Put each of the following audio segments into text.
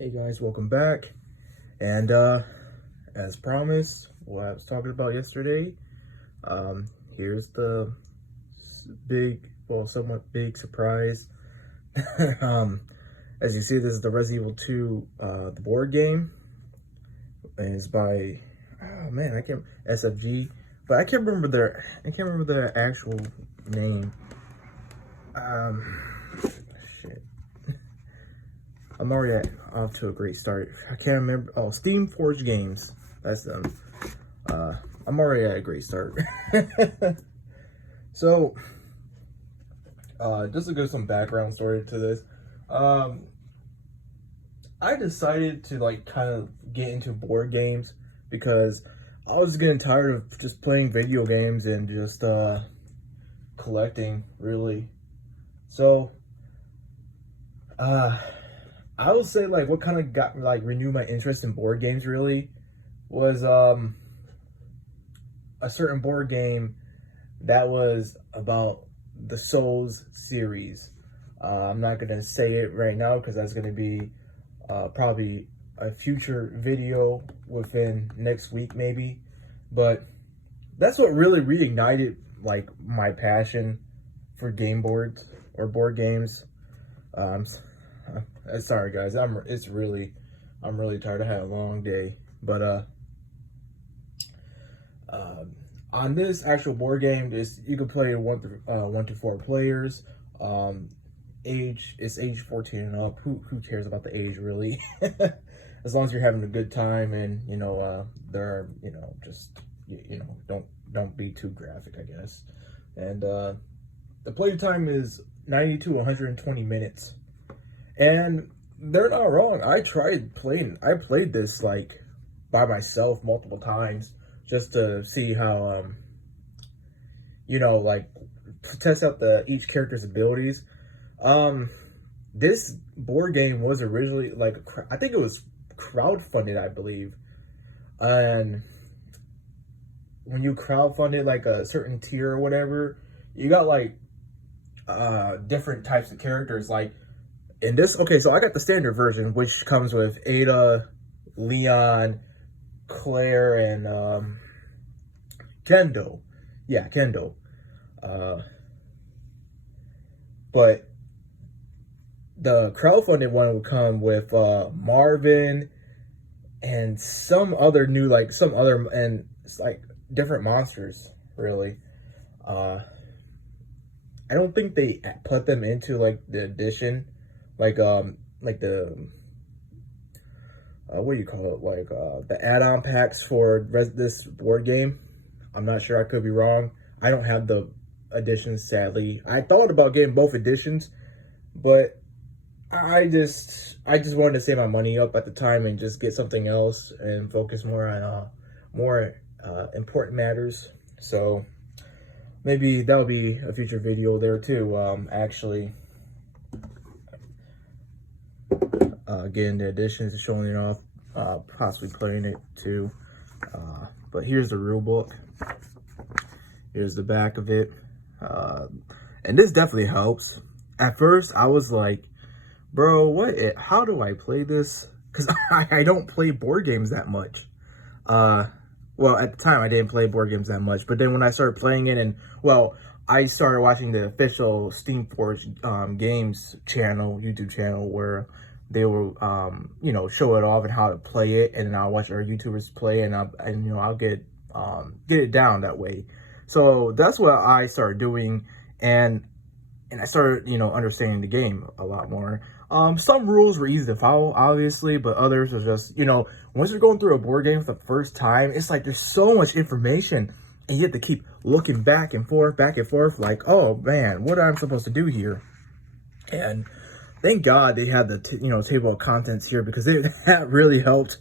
Hey guys, welcome back. And as promised, what I was talking about yesterday, here's the somewhat big surprise. As you see, this is the Resident Evil 2 the board game. And it's by I can't SFG, but I can't remember their actual name. Shit. I'm already off to a great start. I can't remember. Oh, Steam Forge Games. That's them. I'm already at a great start. So, just to give some background story to this, I decided to kind of get into board games because I was getting tired of just playing video games and just collecting, really. So, I would say what kind of got renewed my interest in board games really was a certain board game that was about the Souls series. I'm not gonna say it right now because that's gonna be probably a future video within next week maybe, but that's what really reignited my passion for game boards or board games. Sorry guys, I'm really tired. I had a long day, but on this actual board game, you can play one to four players. Age is age 14 and up. Who cares about the age really? As long as you're having a good time and there are just don't be too graphic, I guess. And the play time is 90 to 120 minutes. And they're not wrong. I played this by myself multiple times just to see how test out each character's abilities. This board game was originally I think it was crowdfunded, I believe. And when you crowdfunded a certain tier or whatever, you got different types of characters. In this, so I got the standard version, which comes with Ada, Leon, Claire, and Kendo. Yeah, Kendo. But the crowdfunded one would come with Marvin and some other new, and it's different monsters, really. I don't think they put them into the edition. The what do you call it? The add-on packs for this board game. I'm not sure. I could be wrong. I don't have the editions, sadly. I thought about getting both editions, but I just wanted to save my money up at the time and just get something else and focus more on more important matters. So maybe that'll be a future video there too. Actually. Getting the additions and showing it off, possibly playing it too. But here's the rule book. Here's the back of it. And this definitely helps. At first, I was like, bro, how do I play this? Because I don't play board games that much. Well, at the time, I didn't play board games that much. But then when I started playing it, I started watching the official Steam Forge Games channel, YouTube channel, where they will, show it off and how to play it, and then I'll watch our YouTubers play, and I'll get it down that way. So that's what I started doing, and I started, understanding the game a lot more. Some rules were easy to follow, obviously, but others are just, once you're going through a board game for the first time, it's there's so much information, and you have to keep looking back and forth, oh man, what am I supposed to do here? And thank God they had the table of contents here, because that really helped.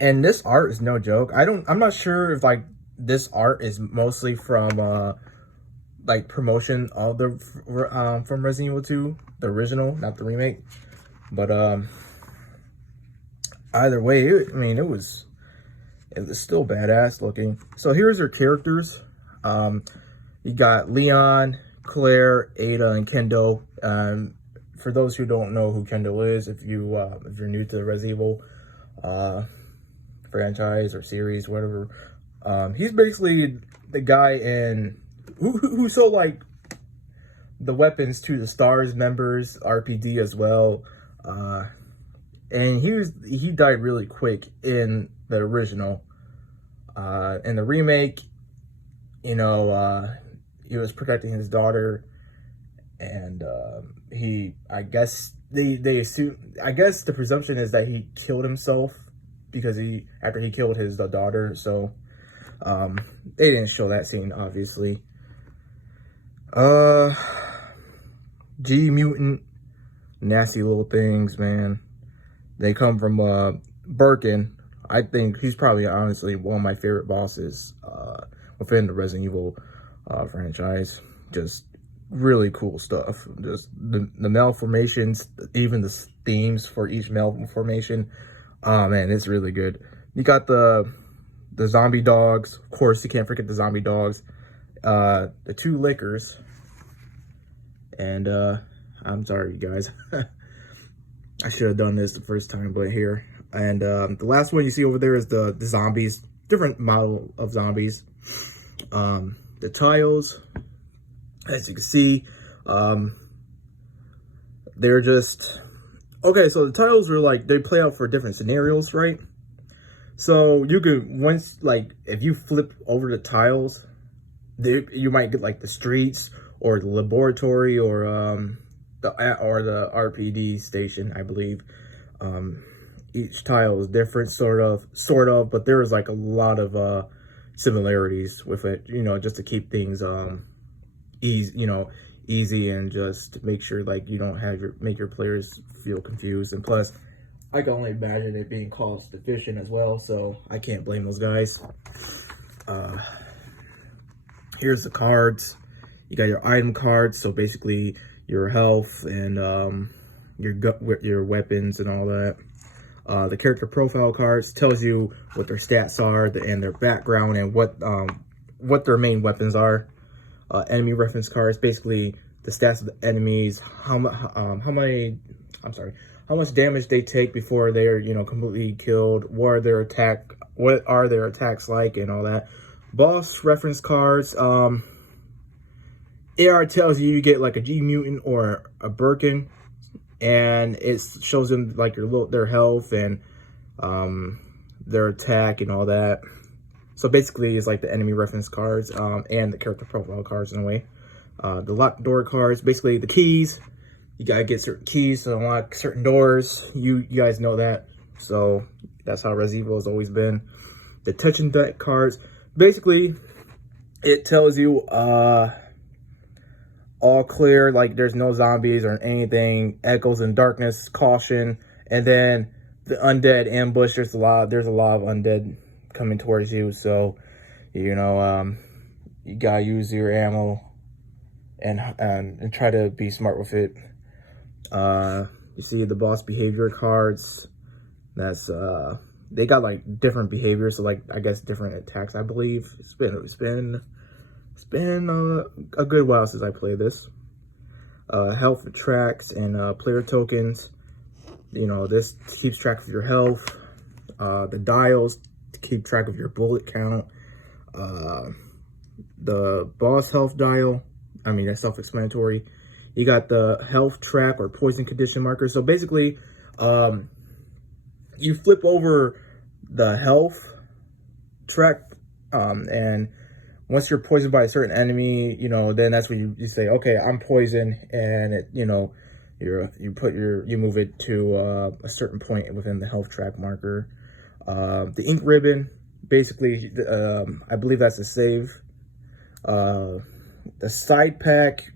And this art is no joke. I'm not sure if this art is mostly from promotion of the from Resident Evil 2, the original, not the remake. But either way, it was still badass looking. So here's her characters. You got Leon, Claire, Ada, and Kendo. for those who don't know who Kendall is, if you're new to the Resident Evil franchise or series, whatever, he's basically the guy who sold like the weapons to the STARS members, RPD as well, and he died really quick in the original. In the remake, you know, he was protecting his daughter, and I guess they assume, I guess the presumption is that he killed himself because after he killed his daughter. So they didn't show that scene, obviously. G Mutant, nasty little things, man. They come from Birkin. I think he's probably honestly one of my favorite bosses within the Resident Evil franchise. Just really cool stuff. Just the malformations, even the themes for each malformation. Oh man, it's really good. You got the zombie dogs. Of course, you can't forget the zombie dogs. The 2 lickers. And I'm sorry, you guys. I should have done this the first time, but here. And the last one you see over there is the zombies. Different model of zombies. The tiles, as you can see, they're just... Okay, so the tiles are like, they play out for different scenarios, right? So you could, once, like, if you flip over the tiles, you might get like the streets or the laboratory or the RPD station, I believe. Each tile is different, sort of, but there is like a lot of similarities with it, you know, just to keep things easy and just make sure like you don't make your players feel confused. And plus, I can only imagine it being cost efficient as well, so I can't blame those guys. Here's the cards. You got your item cards, so basically your health and your weapons and all that. The character profile cards tells you what their stats are and their background and what their main weapons are. Enemy reference cards, basically the stats of the enemies, how much damage they take before they're, you know, completely killed, what are their attacks like, and all that. Boss reference cards, AR tells you get like a G Mutant or a Birkin, and it shows them like their health and their attack and all that. So basically, it's like the enemy reference cards and the character profile cards in a way. The locked door cards, basically the keys. You gotta get certain keys to unlock certain doors. You guys know that. So that's how Resident Evil has always been. The touch and deck cards, basically, it tells you all clear, like there's no zombies or anything. Echoes in darkness, caution, and then the undead ambush. There's a lot of undead coming towards you, so you know you gotta use your ammo and try to be smart with it. You see the boss behavior cards. That's they got like different behaviors, so like I guess different attacks, I believe. It's been a good while since I played this. Health tracks and player tokens. You know, this keeps track of your health. The dials to keep track of your bullet count. The boss health dial, I mean, that's self-explanatory. You got the health track or poison condition marker. So basically, you flip over the health track, and once you're poisoned by a certain enemy, you know, then that's when you say, okay, I'm poisoned, and it, you know, you move it to a certain point within the health track marker. The ink ribbon, basically, I believe that's a save. The side pack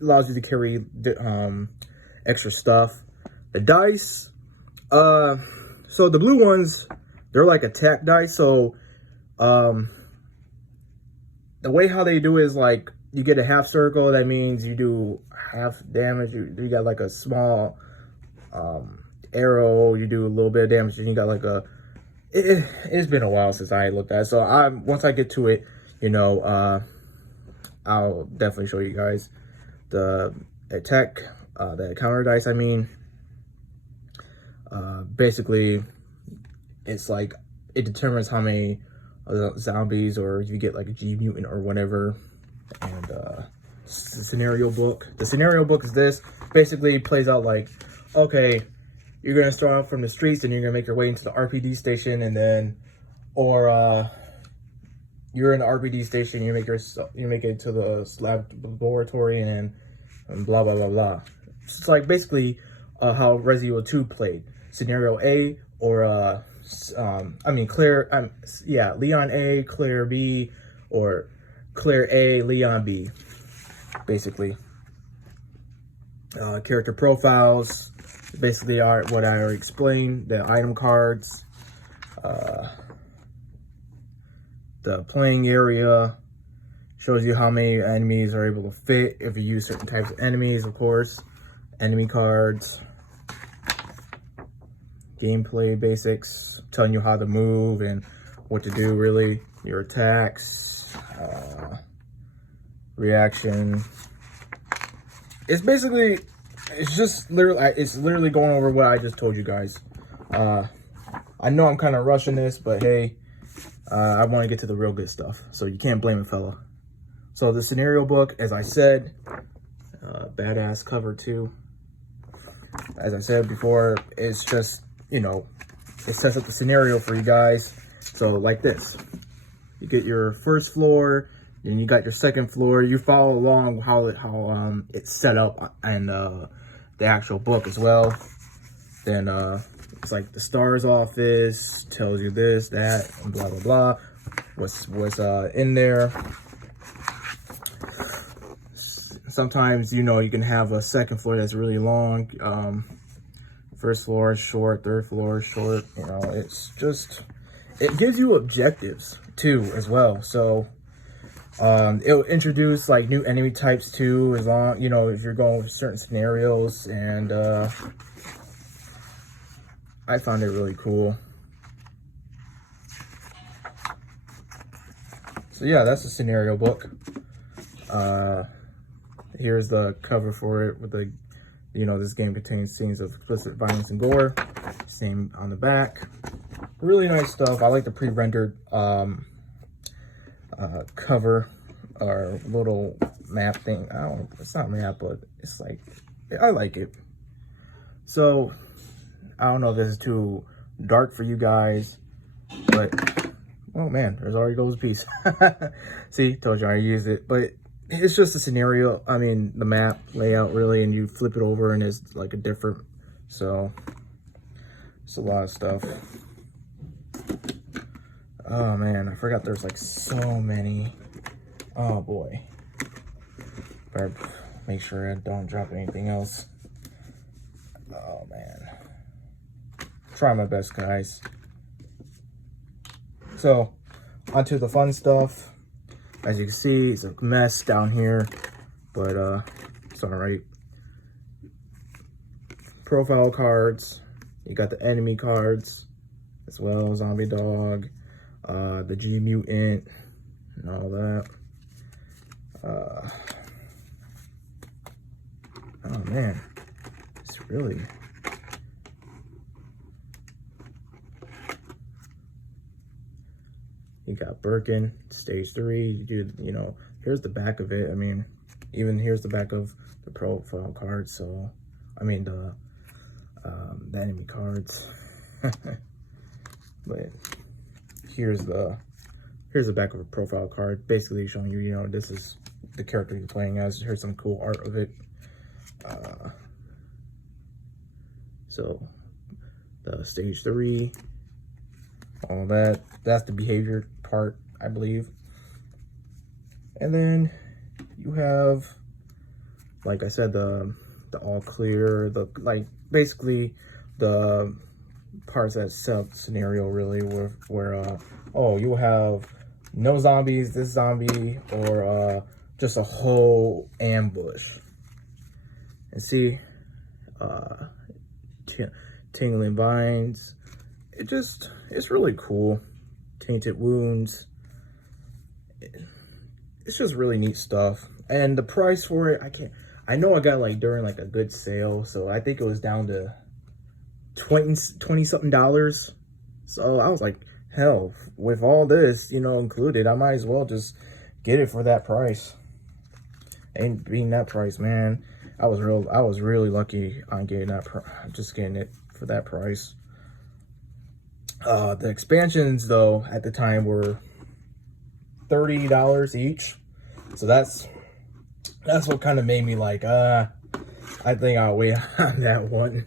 allows you to carry extra stuff. The dice, so the blue ones, they're like attack dice. So the way how they do it is like you get a half circle. That means you do half damage. You got like a small arrow. You do a little bit of damage, and you got like a. It's been a while since I looked at it, so once I get to it, you know, I'll definitely show you guys the attack the counter dice, I mean, basically, it's like, it determines how many zombies, or you get like a G mutant or whatever. And the scenario book. The scenario book is this. Basically, plays out like, okay, you're gonna start out from the streets, and you're gonna make your way into the RPD station, and then, or you're in the RPD station, you make it to the laboratory, and blah blah blah blah. It's like basically how Resident Evil 2 played. Scenario A, or I mean Claire, yeah, Leon A, Claire B, or Claire A, Leon B, basically. Character profiles basically are what I already explained. The item cards, the playing area shows you how many enemies are able to fit if you use certain types of enemies, of course. Enemy cards, gameplay basics, telling you how to move and what to do, really, your attacks, reaction. It's basically, it's literally going over what I just told you guys. I know I'm kind of rushing this, but hey, I want to get to the real good stuff, so you can't blame a fella. So the scenario book, as I said, badass cover too. As I said before, it's just, you know, it sets up the scenario for you guys. So like this, you get your first floor, then you got your second floor. You follow along how it's set up and the actual book as well. Then it's like the STARS office tells you this, that, and blah blah blah. What's in there. Sometimes, you know, you can have a second floor that's really long. First floor is short, third floor is short. You know, it's just, it gives you objectives too as well. So it'll introduce like new enemy types too, as long, you know, if you're going with certain scenarios. And I found it really cool. So yeah, that's the scenario book. Here's the cover for it with the, you know, this game contains scenes of explicit violence and gore. Same on the back. Really nice stuff. I like the pre-rendered cover or little map thing. I don't know, it's not map, but it's like, I like it. So I don't know if this is too dark for you guys, but oh man, there's already goes a piece. See, told you I used it, but it's just a scenario. I mean, the map layout really, and you flip it over and it's like a different, so it's a lot of stuff. Oh man, I forgot there's like so many. Oh boy. Better make sure I don't drop anything else. Oh man. Try my best, guys. So, onto the fun stuff. As you can see, it's a mess down here, but it's alright. Profile cards. You got the enemy cards as well, zombie dog, the G mutant, and all that. Oh man, it's really. You got Birkin, stage 3. You do, you know, here's the back of it. I mean, even here's the back of the profile card. So, I mean, the enemy cards. But here's the back of a profile card, basically showing you, you know, this is the character you're playing as. Here's some cool art of it. So, the stage 3. All that, that's the behavior part, I believe. And then you have, like I said, the all clear, the, like, basically the parts that set up the scenario really, where oh, you have no zombies, this zombie, or just a whole ambush. And see, tingling vines. It's really cool. Tainted wounds. It's just really neat stuff. And the price for it, I know I got like during like a good sale, so I think it was down to 20 something dollars. So I was like, hell, with all this, you know, included, I might as well just get it for that price. And being that price, man, I was really lucky on getting that, just getting it for that price. The expansions though at the time were $30 each, so that's what kind of made me like, I think I'll wait on that one.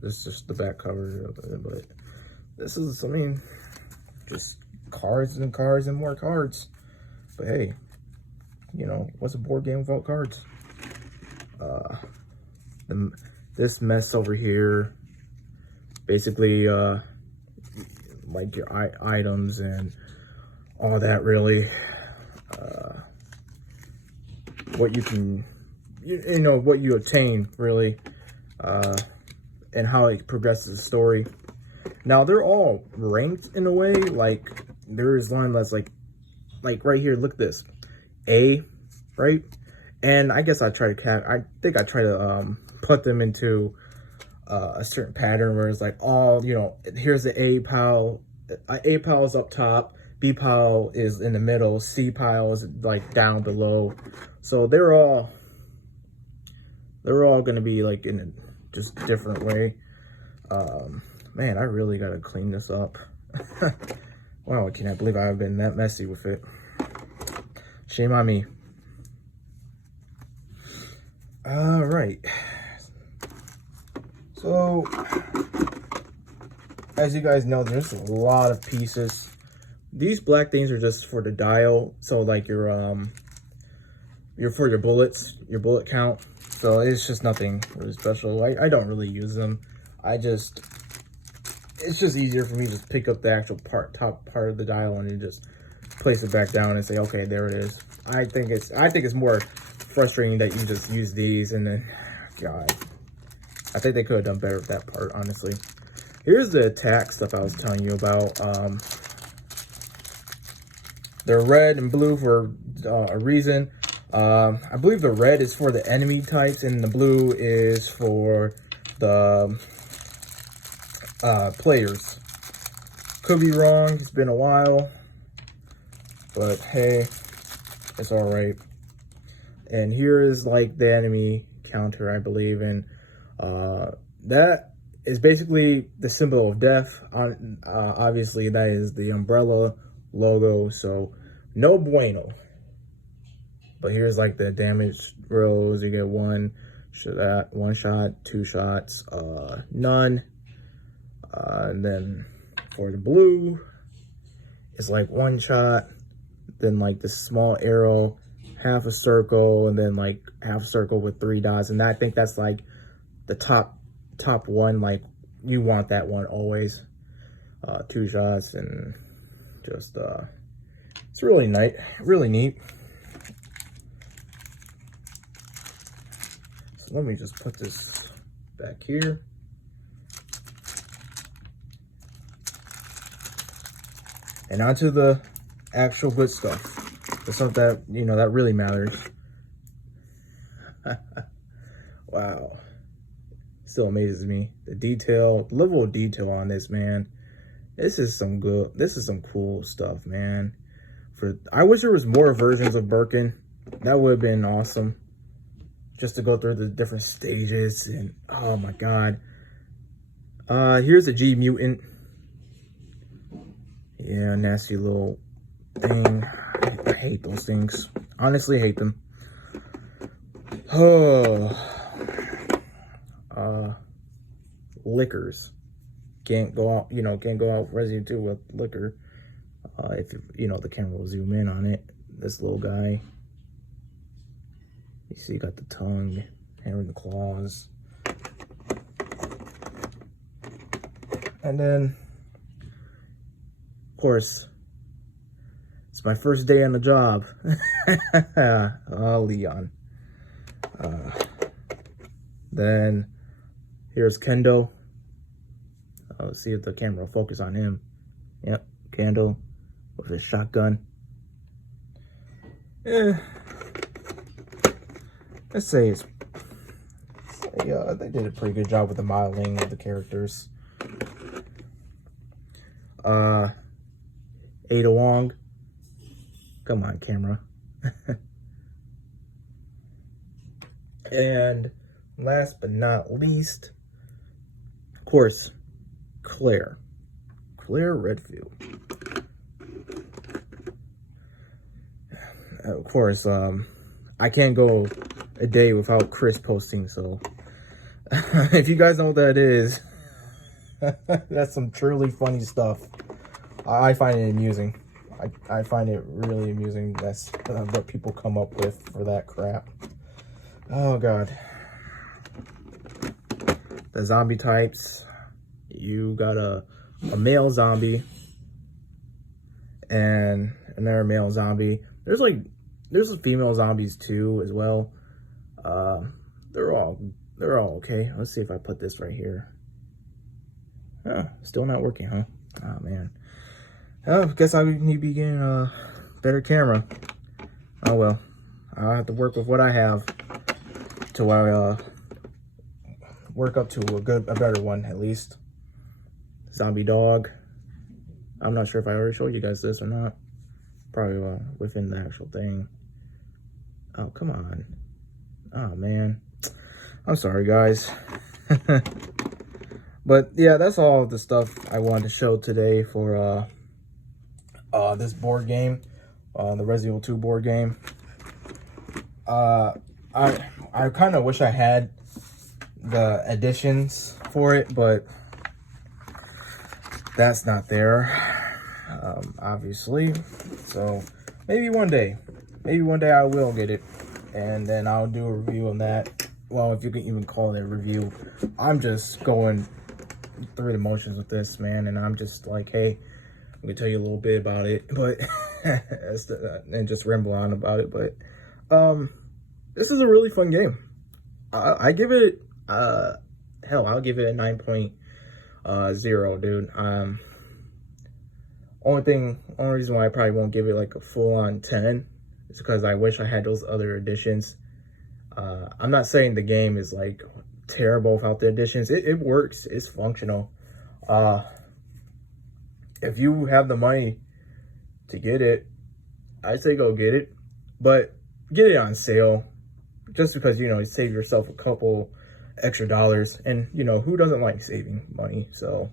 This is just the back cover of it, but this is, I mean, just cards and cards and more cards. But hey, you know, what's a board game without cards? This mess over here, basically, like your items and all that, really. What you can, you know, what you obtain, really, and how it progresses the story. Now, they're all ranked in a way. Like, there is one that's like right here, look at this. A, right? And I guess I think I try to put them into a certain pattern where it's like, all, you know, here's the A pile. A pile is up top, B pile is in the middle, C pile is like down below. So they're all gonna be like in a just different way. Man, I really gotta clean this up. Wow, I can't believe I've been that messy with it. Shame on me. All right. So, as you guys know, there's a lot of pieces. These black things are just for the dial. So, like your for your bullets, your bullet count. So it's just nothing really special. I don't really use them. It's just easier for me to just pick up the actual top part of the dial and then just place it back down and say, okay, there it is. I think it's more frustrating that you just use these and then, God, I think they could have done better with that part, honestly. Here's the attack stuff I was telling you about. They're red and blue for a reason. I believe the red is for the enemy types and the blue is for the players. Could be wrong, it's been a while, but hey, it's all right. And here is like the enemy counter, I believe, and that is basically the symbol of death. Obviously, that is the umbrella logo, so no bueno. But here's like the damage rolls. You get one shot, 2 shots, none. And then for the blue, it's like 1 shot, then like this small arrow, half a circle, and then like half a circle with 3 dots. And I think that's like the top one. Like you want that one always. 2 shots, and just it's really neat. So let me just put this back here. And onto the actual good stuff. The stuff that, you know, that really matters. Wow. Still amazes me. The level of detail on this, man. This is some cool stuff, man. I wish there was more versions of Birkin. That would have been awesome. Just to go through the different stages and, oh my God. Here's a G Mutant. Yeah, nasty little thing. I hate those things. Honestly, hate them. Oh. Liquors. Can't go out, you know, can't go out Resident 2 with liquor. If, you know, the camera will zoom in on it. This little guy. You see, got the tongue, hammer and the claws. And then, of course, it's my first day on the job. Oh, Leon. Then here's Kendo. Let's see if the camera will focus on him. Yep, Kendo with his shotgun. let's say it's, they did a pretty good job with the modeling of the characters. Ada Wong. Come on, camera. And last but not least, of course, Claire Redfield. Of course, I can't go a day without Chris posting, so if you guys know what that is, that's some truly funny stuff. I find it amusing. I find it really amusing. That's what people come up with for that crap. Oh god. The zombie types. You got a male zombie and another male zombie. There's female zombies too as well. They're all okay. Let's see if I put this right here. Still not working, huh? Oh man. I guess I need to be getting a better camera. Oh well. I'll have to work with what I have till I work up to a better one at least. Zombie dog. I'm not sure if I already showed you guys this or not. Probably within the actual thing. Oh, come on. Oh man. I'm sorry guys. But yeah, that's all the stuff I wanted to show today for this board game, the Resident Evil 2 board game. I kind of wish I had the additions for it, but that's not there, obviously. So maybe one day I will get it, and then I'll do a review on that. Well, if you can even call it a review. I'm just going through the motions with this, man, and I'm just like, hey, I'm gonna tell you a little bit about it, but and just ramble on about it. But this is a really fun game. I give it hell, I'll give it a 9.0, dude. Only reason why I probably won't give it like a full-on 10 is because I wish I had those other additions. I'm not saying the game is like terrible without the additions. It works. It's functional. If you have the money to get it, I'd say go get it, but get it on sale, just because, you know, you save yourself a couple extra dollars, and you know, who doesn't like saving money? So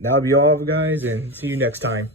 that'll be all, guys, and see you next time.